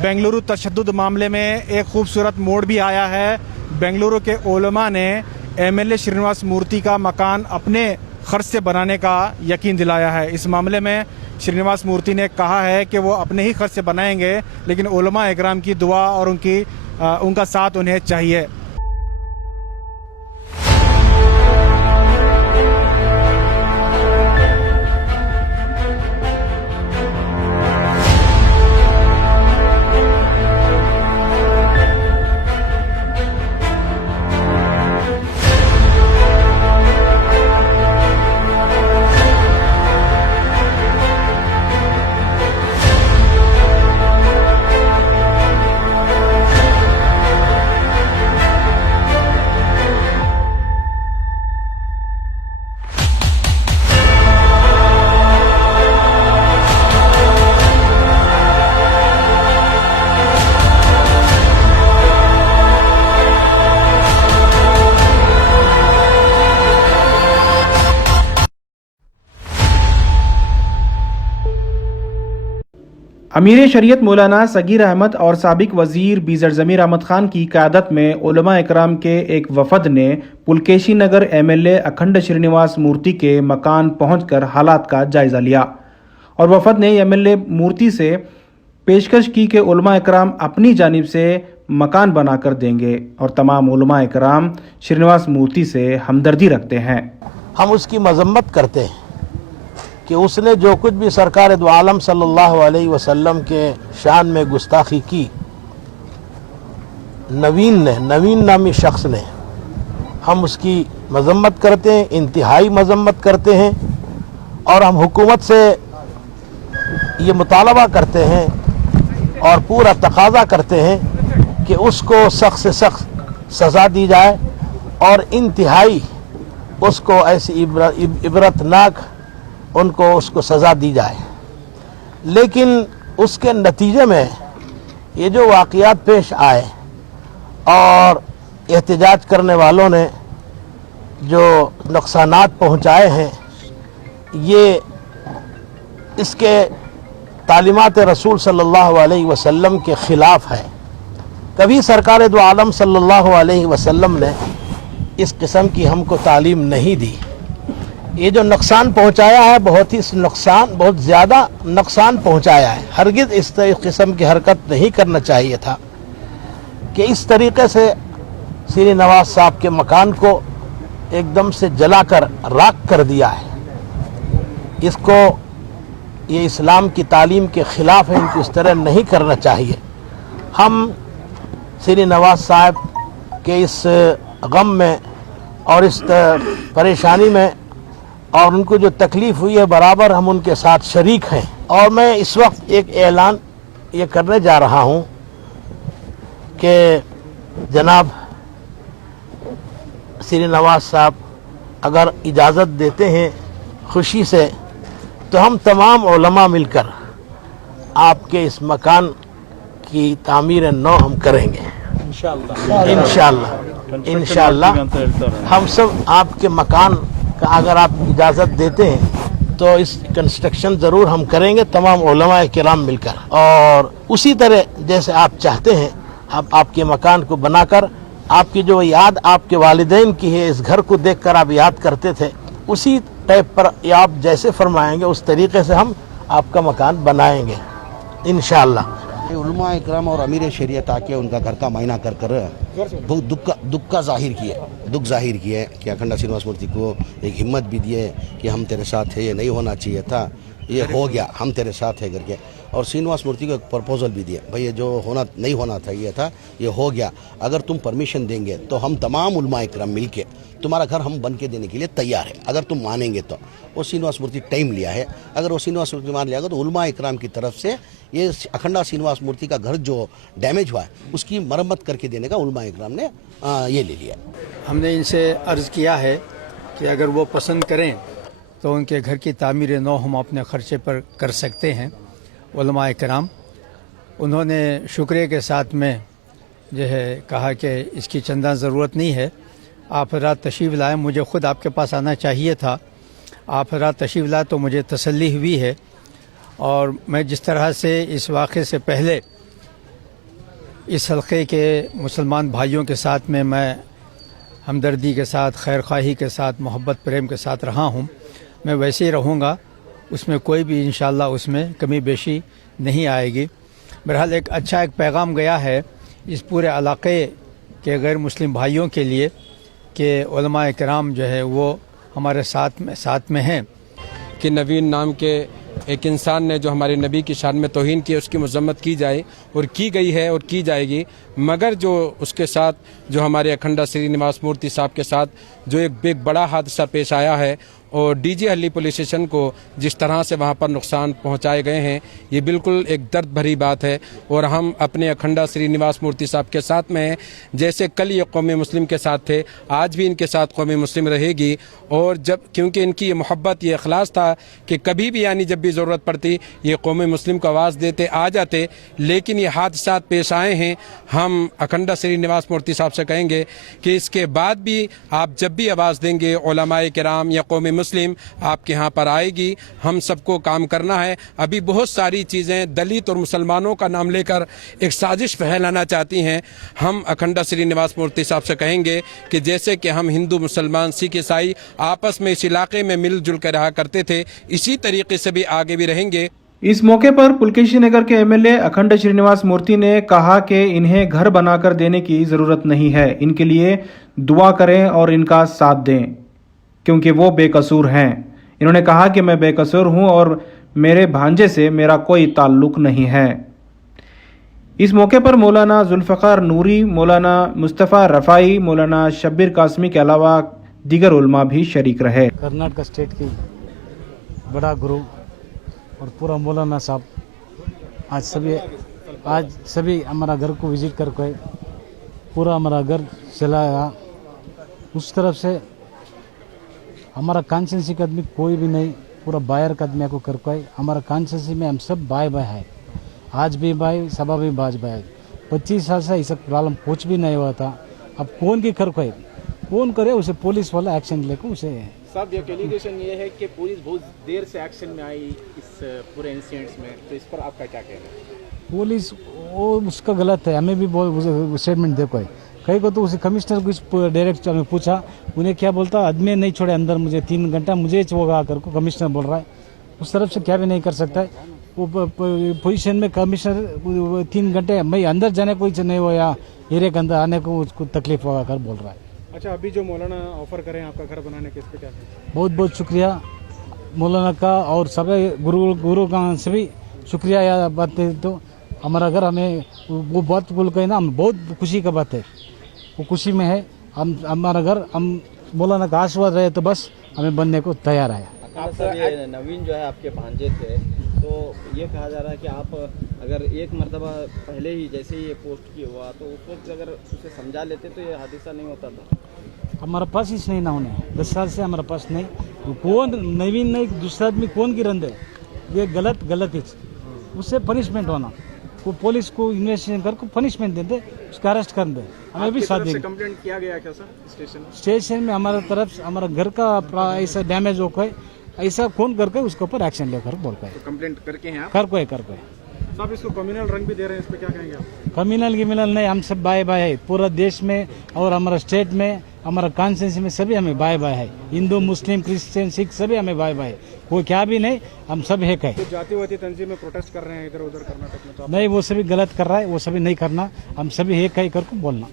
बेंगलुरु तशद्दुद मामले में एक खूबसूरत मोड़ भी आया है। बेंगलुरु के उलमा ने एमएलए श्रीनिवास मूर्ति का मकान अपने खर्च से बनाने का यकीन दिलाया है। इस मामले में श्रीनिवास मूर्ति ने कहा है कि वो अपने ही खर्च से बनाएंगे, लेकिन उलमा इकराम की दुआ और उनका साथ उन्हें चाहिए। अमीर शरीयत मौलाना सगीर अहमद और साबिक वजीर बीजर ज़मीर अहमद खान की क़यादत में उलमा इकराम के एक वफ़द ने पुलकेशी नगर एमएलए अखंड श्रीनिवास मूर्ति के मकान पहुंचकर हालात का जायज़ा लिया और वफ़द ने एमएलए मूर्ति से पेशकश की कि उलमा इकराम अपनी जानिब से मकान बनाकर देंगे और तमाम उलमा इकराम श्रीनिवास मूर्ति से हमदर्दी रखते हैं। हम उसकी मजम्मत करते हैं कि उसने जो कुछ भी सरकार दो आलम सल्लल्लाहु अलैहि वसल्लम के शान में गुस्ताखी की, नवीन नामी शख्स ने, हम उसकी मजम्मत करते हैं, इंतहाई मजम्मत करते हैं। और हम हुकूमत से ये मुतालबा करते हैं और पूरा तकाजा करते हैं कि उसको सख्त से सख्त सज़ा दी जाए और इंतहाई उसको ऐसी इबरतनाक उसको सज़ा दी जाए। लेकिन उसके नतीजे में ये जो वाक़यात पेश आए और एहतजाज करने वालों ने जो नुक़सानात पहुँचाए हैं, ये इसके तालीमात रसूल सल्लल्लाहु अलैहि वसल्लम के ख़िलाफ़ है। कभी सरकार दो आलम सल्लल्लाहु अलैहि वसल्लम ने इस किस्म की हमको तालीम नहीं दी। ये जो नुकसान पहुंचाया है, बहुत ज़्यादा नुकसान पहुंचाया है। हरगिज़ इस किस्म की हरकत नहीं करना चाहिए था कि इस तरीक़े से श्री नवाज साहब के मकान को एकदम से जलाकर राख कर दिया है। इसको ये इस्लाम की तालीम के ख़िलाफ़ है, इनको इस तरह नहीं करना चाहिए। हम श्री नवाज साहब के इस गम में और इस परेशानी में और उनको जो तकलीफ़ हुई है, बराबर हम उनके साथ शरीक हैं। और मैं इस वक्त एक ऐलान ये करने जा रहा हूँ कि जनाब श्री नवाज साहब अगर इजाज़त देते हैं खुशी से, तो हम तमाम उलमा मिलकर आपके इस मकान की तामीर नौ हम करेंगे इंशाअल्लाह। हम सब आपके मकान का अगर आप इजाज़त देते हैं तो इस कंस्ट्रक्शन ज़रूर हम करेंगे, तमाम उलमा किराम मिलकर। और उसी तरह जैसे आप चाहते हैं, आपके मकान को बनाकर आपकी जो याद आपके वालिदैन की है, इस घर को देखकर आप याद करते थे, उसी टाइप पर आप जैसे फरमाएंगे उस तरीक़े से हम आपका मकान बनाएंगे इंशाअल्लाह। उलमा इकराम और अमीर शरीयत आके उनका घर का मायना कर बहुत दुख जाहिर किया कि अखंड श्रीनिवास मूर्ति को एक हिम्मत भी दी है कि हम तेरे साथ है, ये नहीं होना चाहिए था, ये हो गया, हम तेरे साथ है करके। और श्रीनिवास मूर्ति को एक प्रपोजल भी दिया, भाई ये जो नहीं होना था ये था, ये हो गया, अगर तुम परमिशन देंगे तो हम तमाम उलमा इकराम मिल के तुम्हारा घर हम बन के देने के लिए तैयार है, अगर तुम मानेंगे तो। वो श्रीनिवास मूर्ति टाइम लिया है, अगर वो श्रीनिवास मूर्ति मान लिया तो उलमा इकराम की तरफ से ये अखंडा श्रीनिवास मूर्ति का घर जो डैमेज हुआ है उसकी मरम्मत करके देने का उलमा इकराम ने ये ले लिया। हमने इनसे अर्ज़ किया है कि अगर वो पसंद करें तो उनके घर की तामीर नौ हम अपने ख़र्चे पर कर सकते हैं। उलमा इकराम उन्होंने शुक्रिया के साथ में जो है कहा कि इसकी चंदा ज़रूरत नहीं है, आप रात तशरीफ़ लाए, मुझे ख़ुद आपके पास आना चाहिए था, आप रात तशरीफ़ लाए तो मुझे तसल्ली हुई है। और मैं जिस तरह से इस वाक़े से पहले इस हल्के के मुसलमान भाइयों के साथ में मैं हमदर्दी के साथ, खैर ख्वाही के साथ, मोहब्बत प्रेम के साथ रहा हूँ। मैं वैसे ही रहूँगा, उसमें कोई भी इंशाअल्लाह उसमें कमी बेशी नहीं आएगी। बहरहाल एक अच्छा एक पैगाम गया है इस पूरे इलाके के गैर मुस्लिम भाइयों के लिए कि उलमाए किराम जो है वो हमारे साथ में हैं। कि नवीन नाम के एक इंसान ने जो हमारे नबी की शान में तौहीन की, उसकी मजम्मत की जाए और की गई है और की जाएगी, मगर जो उसके साथ जो हमारे अखंडा श्रीनिवास मूर्ति साहब के साथ जो एक बड़ा हादसा पेश आया है और डीजे हल्ली पुलिस स्टेशन को जिस तरह से वहाँ पर नुकसान पहुँचाए गए हैं, ये बिल्कुल एक दर्द भरी बात है। और हम अपने अखंडा श्रीनिवास मूर्ति साहब के साथ में हैं। जैसे कल ये कौमी मुस्लिम के साथ थे, आज भी इनके साथ कौमी मुस्लिम रहेगी। और जब क्योंकि इनकी ये मोहब्बत, ये अखलास था कि कभी भी यानी जब भी ज़रूरत पड़ती ये कौमी मुस्लिम को आवाज़ देते, आ जाते। लेकिन ये हादसा पेश आए हैं, हम अखंडा श्रीनिवास मूर्ति साहब से कहेंगे कि इसके बाद भी आप जब भी आवाज़ देंगे, उलमाए किराम या कौमी मुस्लिम आपके यहाँ पर आएगी। हम सबको काम करना है। अभी बहुत सारी चीज़ें दलित और मुसलमानों का नाम लेकर एक साजिश फैलाना चाहती हैं। हम अखंडा श्रीनिवास मूर्ति साहब से कहेंगे कि जैसे कि हम हिंदू, मुसलमान, सिख, ईसाई आपस में इस इलाके में मिलजुल कर रहा करते थे, इसी तरीके से भी आगे भी रहेंगे। इस मौके पर पुलकेशी नगर के एमएलए अखंड श्रीनिवास मूर्ति ने कहा कि इन्हें घर बनाकर देने की जरूरत नहीं है, इनके लिए दुआ करें और इनका साथ दें क्योंकि वो बेकसूर हैं। इन्होंने कहा कि मैं बेकसूर हूं और मेरे भांजे से मेरा कोई ताल्लुक नहीं है। इस मौके पर मौलाना जुल्फ़िकार नूरी, मौलाना मुस्तफ़ा रफ़ाई, मौलाना शब्बीर कासमी के अलावा दीगर उलमा भी शरीक रहे। कर्नाटक स्टेट की बड़ा गुरु और पूरा मौलाना साहब आज सभी हमारा घर को विजिट करके पूरा हमारा घर चलाया। उस तरफ से हमारा कॉन्स्टिट्यूंसी का आदमी कोई भी नहीं, पूरा बाहर का आदमी को करके हमारा कॉन्स्टिट्यूंसी में हम सब भाई है। आज भी भाई, सभा भी भाई। 25 साल से ऐसा प्रॉब्लम कुछ भी नहीं हुआ था। अब कौन की कर कौन करे, उसे पुलिस वाला एक्शन लेकर उसे। साहब, ये एलिगेशन ये है कि पुलिस बहुत देर से एक्शन में आई इस पूरे इंसिडेंट्स में, तो इस पर आपका क्या कहना है? पुलिस वो उसका गलत है। हमें भी बहुत स्टेटमेंट देखो है। कहीं को तो उसे कमिश्नर को डायरेक्ट हमें पूछा, उन्हें क्या बोलता, आदमी नहीं छोड़े अंदर, मुझे 3 घंटा मुझे होगा कर को कमिश्नर बोल रहा है। उस तरफ से क्या भी नहीं कर सकता है। वो पोजीशन में कमिश्नर 3 घंटे मैं अंदर जाने को नहीं हुआ, या एरिया के अंदर आने को उसको तकलीफ होगा कर बोल रहा है। अच्छा, अभी जो मौलाना ऑफर करें आपका घर बनाने के, इस पे क्या कहें? बहुत बहुत शुक्रिया मौलाना का और सभी गुरु का सभी शुक्रिया। या बात है तो हमारा घर हमें वो बात बोल के ना, हम बहुत खुशी का बात है, वो खुशी में है। हम हमारा घर हम मौलाना का आशीर्वाद रहे तो बस हमें बनने को तैयार है। आपका ये नवीन जो है आपके भांजे थे, तो ये कहा जा रहा है कि आप अगर एक मर्तबा पहले ही जैसे ही ये पोस्ट की हुआ तो उस वक्त अगर उसे समझा लेते तो ये हादसा नहीं होता था। हमारा पास इस नहीं ना होने 10 साल से हमारा पास नहीं। कौन नवीन नहीं, दूसरा आदमी कौन की रंदे, ये गलत ही उससे पनिशमेंट होना। वो पुलिस को इन्वेस्टिगेशन करके पनिशमेंट देते, उसका अरेस्ट कर दे। हमें भी साथ देंगे। कंप्लेंट किया गया क्या सर स्टेशन में? हमारा तरफ से हमारा घर का ऐसा डैमेज हो गए, ऐसा कौन करके उसके ऊपर एक्शन लेकर बोल पाए। तो कंप्लेंट करके हैं आप? कर कोई साहब, इसको कम्युनल रंग भी दे रहे हैं, इस पे क्या कहेंगे आप? कम्युनल की मिलल नहीं, हम सब भाई है। पूरा देश में और हमारा स्टेट में, हमारा कॉन्स्टिट्यूंसी में सभी हमें भाई है। हिंदू, मुस्लिम, क्रिश्चियन, सिख सभी हमें भाई है। कोई क्या भी नहीं, हम सब एक है। तो जातिवादी तंजीमें प्रोटेस्ट कर रहे हैं इधर उधर कर्नाटक में, तो नहीं, वो सभी गलत कर रहा है, वो सभी नहीं करना। हम सभी एक है करके बोलना।